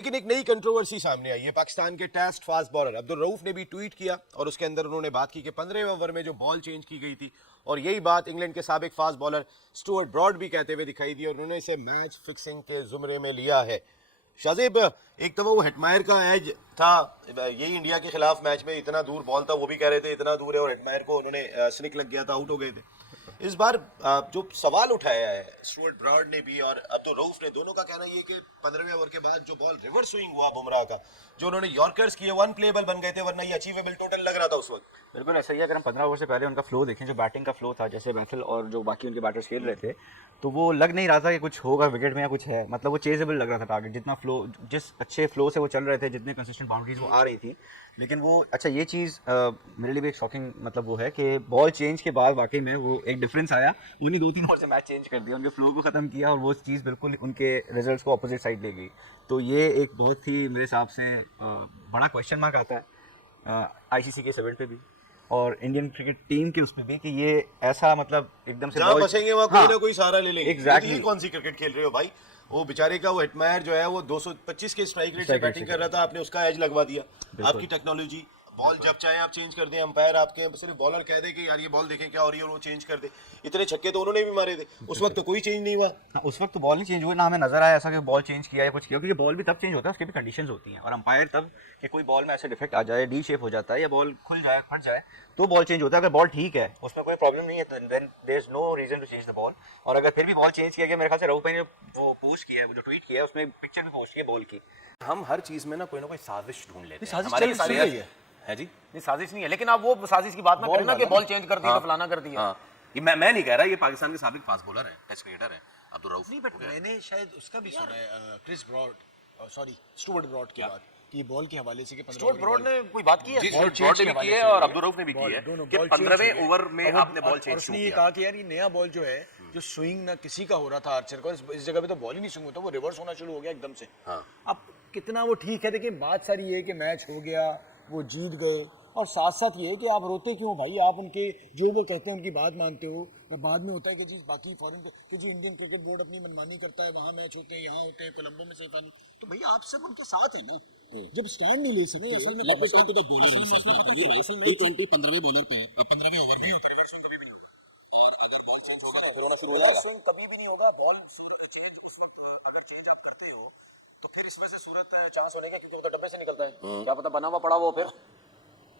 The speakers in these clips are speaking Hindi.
लेकिन एक नई कंट्रोवर्सी सामने आई है। पाकिस्तान के test fast bowler Abdul Rauf ने भी ट्वीट किया और उसके अंदर उन्होंने बात की कि 15वें ओवर में जो बॉल चेंज की गई थी, और यही बात इंग्लैंड के साबिक फास्ट बॉलर स्टुअर्ट ब्रॉड भी कहते हुए दिखाई दी और उन्होंने इसे मैच फिक्सिंग के जुमरे में लिया है। शाजिब, एक तो वो हेटमायर का एज था, यही इंडिया के खिलाफ मैच में इतना दूर बॉल था, वो भी कह रहे थे इतना दूर है, और हेटमायर को उन्होंने स्निक लग गया था, आउट हो गए थे। इस बार जो सवाल उठाया है स्टुअर्ट ब्रॉड ने भी और अब्दुल रऊफ ने, दोनों का कहना ये कि 15वें ओवर के बाद जो बॉल रिवर्स स्विंग हुआ बुमराह का, जो उन्होंने यॉर्कर्स किए, वन प्लेबल बन गए थे, वरना ये अचीवेबल टोटल लग रहा था उस वक्त। बिल्कुल ऐसा ही है। अगर हम 15 ओवर से पहले उनका फ्लो देखें, जो बैटिंग का फ्लो था, जैसे बैथल और जो बाकी उनके बैटर्स खेल रहे थे, तो वो लग नहीं रहा था कि कुछ होगा विकेट में या कुछ है। मतलब वो चेजेबल लग रहा था टारगेट, जितना फ्लो, जिस अच्छे फ्लो से वो चल रहे थे, जितने कंसिस्टेंट बाउंड्रीज वो आ रही थी। लेकिन वो अच्छा, ये चीज़ मेरे लिए भी एक शॉकिंग मतलब वो है कि बॉल चेंज के बाद वाकई में वो एक डिफरेंस आया। उन्हीं 2-3 ओवर से मैच चेंज कर दिया, उनके फ्लो को ख़त्म किया और वो चीज़ बिल्कुल उनके रिजल्ट्स को अपोजिट साइड ले गई। तो ये एक बहुत ही मेरे हिसाब से बड़ा क्वेश्चन मार्क आता है आईसीसी के 7 पे भी और इंडियन क्रिकेट टीम के उस पे भी, कि ये ऐसा मतलब एकदम से जहां फंसेंगे वहां कोई ना कोई सहारा ले लेंगे। एग्जैक्टली। कौन सी क्रिकेट खेल रहे हो भाई? वो बेचारे का वो हेटमायर जो है वो 225 के स्ट्राइक रेट से बैटिंग कर रहा था, आपने उसका एज लगवा दिया। आपकी टेक्नोलॉजी, बॉल जब चाहे आप चेंज कर दें, अंपायर आपके सिर्फ बॉलर कह दे कि यार ये बॉल देखें क्या हो रही है और वो चेंज कर दे। इतने छक्के तो उन्होंने भी मारे थे, उस वक्त तो कोई चेंज नहीं हुआ। उस वक्त तो बॉल नहीं चेंज हुई ना, हमें नजर आया ऐसा कि बॉल चेंज किया या कुछ किया, क्योंकि बॉल भी तब चेंज होता है, उसके भी कंडीशंस होती हैं। और अंपायर तब कि कोई बॉल में ऐसे डिफेक्ट आ जाए, डी शेप हो जाता है या बॉल खुल जाए, फट जाए, तो बॉल चेंज होता है। अगर बॉल ठीक है, उसमें कोई प्रॉब्लम नहीं है, तो then there is no reason to change the ball. और अगर फिर भी बॉल चेंज किया गया, मेरे ख्याल से रऊफ भाई ने वो पोस्ट किया है, वो जो ट्वीट किया है, उसमें पिक्चर भी पोस्ट की है बॉल की। हम हर चीज में ना कोई साजिश ढूंढ लेते हैं। साजिश चल रही है जी, नहीं साजिश नहीं है, लेकिन आप वो साजिश की बात ना करें ना कि बॉल चेंज कर दी तो फलाना कर दिया। ये मैं नहीं कह रहा, ये पाकिस्तान के साबिक फास्ट बॉलर हैं, टेस्ट क्रिकेटर हैं अब्दुल रऊफ। नहीं, बट मैंने शायद उसका भी सुना है Chris Broad, sorry Stuart Broad की बात, कि बॉल के हवाले से कि 15 स्टुअर्ट ब्रॉड ने कोई बात की है? जी, स्टुअर्ट ब्रॉड ने भी की है और अब्दुल रऊफ ने भी की है कि 15वें ओवर में आपने बॉल चेंज उसने ये कहा कि यार ये नया बॉल जो है, जो स्विंग ना किसी का हो रहा था आर्चर का, इस जगह पे तो बॉल ही नहीं स्विंग होता, वो रिवर्स होना शुरू हो गया एकदम से। अब कितना वो ठीक है, देखिए बात सारी ये है कि मैच हो गया, वो जीत गए, और साथ साथ ये है कि आप रोते क्यों भाई? आप उनके जो वो कहते हैं उनकी बात मानते हो, या बाद में होता है कि जी बाकी फॉरेन कि जी इंडियन क्रिकेट बोर्ड अपनी मनमानी करता है, वहाँ मैच होते हैं, यहाँ होते हैं, कोलंबो में सेमीफाइनल, तो भैया आप सब उनके साथ है ना, जब स्टैंड नहीं ले सकते असल में। तो बॉलर है, असल में टी20 15वें बॉलर पे है, 15वें ओवर नहीं होता, रिवर्स स्विंग कभी भी नहीं होता। और अगर बॉल चेंज होगा ना, फिर होना शुरू हो जाएगा। स्विंग कभी भी नहीं होगा, बॉल चेंज उस वक्त अगर चेंज आप करते हो तो फिर इसमें से सूरत चांस होने का, क्योंकि वो तो डब्बे से निकलता है, क्या पता बना हुआ पड़ा हो, फिर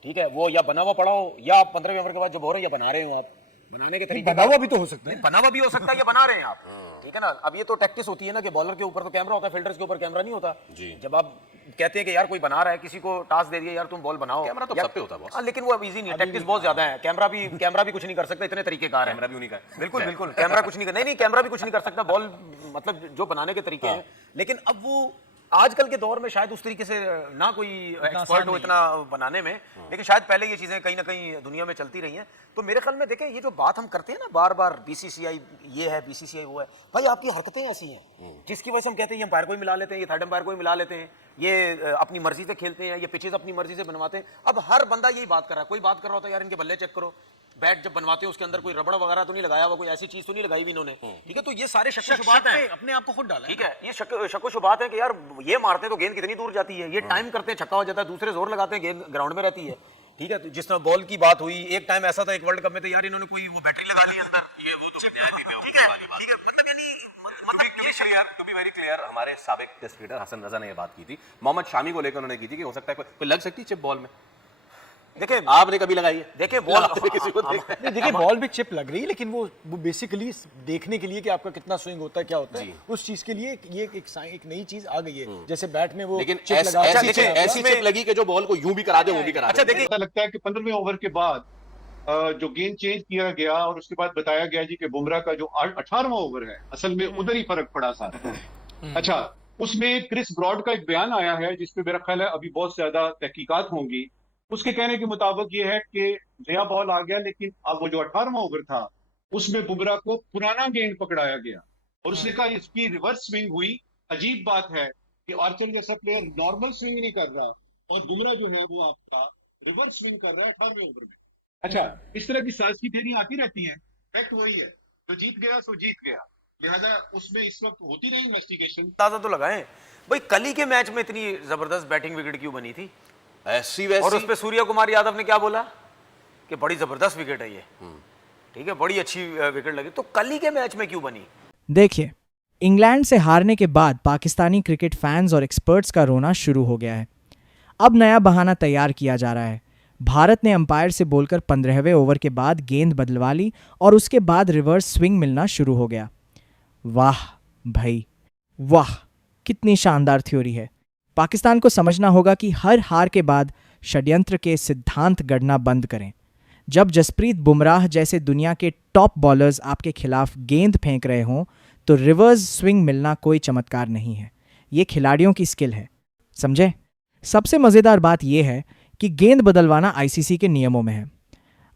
ठीक है वो या बना हुआ पड़ा हो, या आप 15वें ओवर के बाद जो हो रहे हैं या बना रहे हो, आप बनाने के तरीके बना हुआ भी तो हो सकता है, बना हुआ भी हो सकता है, ये बना रहे हैं आप, ठीक है ना। अब ये तो टैक्टिस होती है ना कि बॉलर के ऊपर तो कैमरा होता है, फील्डर्स के ऊपर कैमरा नहीं होता। जब आप कहते हैं कि यार कोई बना रहा है, किसी को टास्क दे दिया यार तुम बॉल बनाओ, कैमरा तो सब पे होता है बॉस। लेकिन वो अब इजी नहीं है, टैक्टिस बहुत ज्यादा है, कैमरा भी कुछ नहीं कर सकता, इतने तरीकेकार है। कैमरा भी उन्हीं का है। बिल्कुल बिल्कुल, कैमरा कुछ नहीं कर, नहीं कैमरा भी कुछ नहीं कर सकता, बॉल मतलब जो बनाने के तरीके हैं। लेकिन अब वो आजकल के दौर में शायद उस तरीके से ना कोई एक्सपर्ट हो इतना बनाने में, लेकिन शायद पहले ये चीजें कहीं ना कहीं दुनिया में चलती रही हैं। तो मेरे ख्याल में देखें, ये जो बात हम करते हैं ना बार बार, बीसीसीआई ये है, बीसीसीआई वो है, भाई आपकी हरकतें ऐसी हैं जिसकी वजह से हम कहते हैं ये अंपायर को ही मिला लेते हैं, ये थर्ड अंपायर को ही मिला लेते हैं, ये अपनी मर्जी से खेलते हैं, ये पिचेस अपनी मर्जी से बनवाते हैं। अब हर बंदा यही बात कर रहा है, कोई बात कर रहा होता है यार इनके बल्ले चेक करो, बैट जब बनवाते हैं उसके अंदर कोई रबड़ वगैरह तो नहीं लगाया हुआ, कोई ऐसी चीज तो नहीं लगाई हुई इन्होंने, ठीक है। तो ये सारे शक शुबात हैं, अपने आप को खुद डाला, ठीक है, ये शक शुबात है कि यार ये मारते तो गेंद कितनी दूर जाती है, ये टाइम करते हैं छक्का हो जाता है, दूसरे जोर लगाते हैं गेंद ग्राउंड में रहती है, ठीक है। तो जिस तरह बॉल की बात हुई, एक टाइम ऐसा था एक वर्ल्ड कप में, तो यार इन्होंने कोई वो बैटरी लगा ली अंदर, ये वो तो ठीक है, मतलब यानी टू बी वेरी क्लियर, हमारे साबिक टेस्ट क्रिकेटर हसन रजा ने ये बात की थी, मोहम्मद शामी को लेकर उन्होंने की थी कि हो सकता है कोई लग सकती है चिप बॉल में। देखिए आपने कभी लगाई है? देखिए बॉल किसी को देखा है? देखिए बॉल भी चिप लग रही है, लेकिन वो बेसिकली देखने के लिए कि आपका कितना स्विंग होता है, क्या होता है, उस चीज के लिए ये एक नई चीज आ गई है। जैसे बैट में वो लेकिन चिप लगा, ऐसी चिप लगी कि जो बॉल को यूं भी करा दे, वो भी करा दे। अच्छा देखिए, ऐसा लगता है कि 15वें ओवर के बाद जो गेंद चेंज किया गया और उसके बाद बताया गया जी कि बुमराह का जो 18वां ओवर है, असल में उधर ही फर्क पड़ा सारा। अच्छा, उसमें क्रिस ब्रॉड का एक बयान आया है जिसपे मेरा ख्याल है अभी बहुत ज्यादा तहकीकात होंगी। उसके कहने के मुताबिक ये है कि नया बॉल आ गया, लेकिन अब वो जो 18वां ओवर था उसमें बुमराह को पुराना गेंद पकड़ाया गया और उसने कहा इसकी रिवर्स स्विंग हुई। अजीब बात है कि आर्चर जैसा प्लेयर नॉर्मल स्विंग नहीं कर रहा और बुमराह जो है वो आपका रिवर्स स्विंग कर रहा है 18वें ओवर में। अच्छा, इस तरह की साजिश की थ्योरी आती रहती है, फैक्ट वही है, जो जीत गया सो जीत गया। लिहाजा उसमें इस वक्त होती रही इन्वेस्टिगेशन। अंदाजा तो लगाएं भाई, कल ही के मैच में इतनी जबरदस्त बैटिंग विकेट क्यों बनी थी? ऐसी और वैसी उस पे सूर्य कुमार यादव ने क्या बोला कि बड़ी जबरदस्त विकेट है ये, ठीक है, बड़ी अच्छी विकेट लगी, तो कल ही के मैच में क्यों बनी? देखिए, इंग्लैंड से हारने के बाद पाकिस्तानी क्रिकेट फैंस और एक्सपर्ट्स का रोना शुरू हो गया है। अब नया बहाना तैयार किया जा रहा है। भारत ने अंपायर से बोलकर 15वें ओवर के बाद गेंद बदलवा ली और उसके बाद रिवर्स स्विंग मिलना शुरू हो गया। वाह भाई वाह, कितनी शानदार थ्योरी है। पाकिस्तान को समझना होगा कि हर हार के बाद षड्यंत्र के सिद्धांत गढ़ना बंद करें। जब जसप्रीत बुमराह जैसे दुनिया के टॉप बॉलर्स आपके खिलाफ गेंद फेंक रहे हों तो रिवर्स स्विंग मिलना कोई चमत्कार नहीं है, ये खिलाड़ियों की स्किल है, समझे? सबसे मज़ेदार बात यह है कि गेंद बदलवाना आईसीसी के नियमों में है।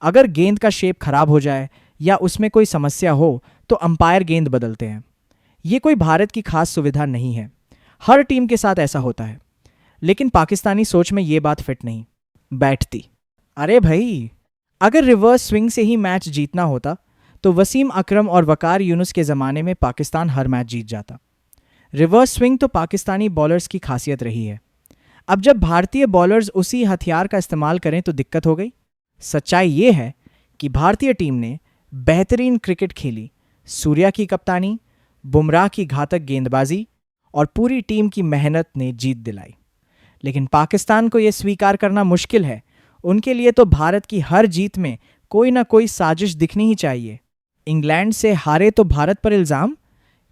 अगर गेंद का शेप खराब हो जाए या उसमें कोई समस्या हो तो अंपायर गेंद बदलते हैं। ये कोई भारत की खास सुविधा नहीं है, हर टीम के साथ ऐसा होता है। लेकिन पाकिस्तानी सोच में ये बात फिट नहीं बैठती। अरे भाई, अगर रिवर्स स्विंग से ही मैच जीतना होता तो वसीम अकरम और वकार यूनुस के ज़माने में पाकिस्तान हर मैच जीत जाता। रिवर्स स्विंग तो पाकिस्तानी बॉलर्स की खासियत रही है। अब जब भारतीय बॉलर्स उसी हथियार का इस्तेमाल करें तो दिक्कत हो गई। सच्चाई ये है कि भारतीय टीम ने बेहतरीन क्रिकेट खेली। सूर्या की कप्तानी, बुमराह की घातक गेंदबाजी और पूरी टीम की मेहनत ने जीत दिलाई। लेकिन पाकिस्तान को यह स्वीकार करना मुश्किल है। उनके लिए तो भारत की हर जीत में कोई ना कोई साजिश दिखनी ही चाहिए। इंग्लैंड से हारे तो भारत पर इल्ज़ाम,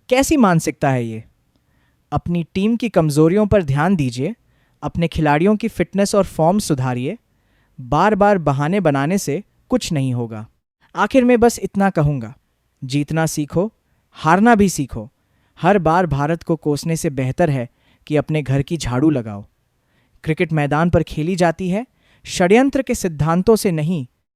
कैसी मानसिकता है ये? अपनी टीम की कमज़ोरियों पर ध्यान दीजिए, अपने खिलाड़ियों की फिटनेस और फॉर्म सुधारिए। बार बार बहाने बनाने से कुछ नहीं होगा। आखिर में बस इतना कहूँगा, जीतना सीखो, हारना भी सीखो। हर बार भारत को कोसने से बेहतर है कि अपने घर की झाड़ू लगाओ। क्रिकेट मैदान पर खेली जाती है षड्यंत्र के सिद्धांतों से नहीं,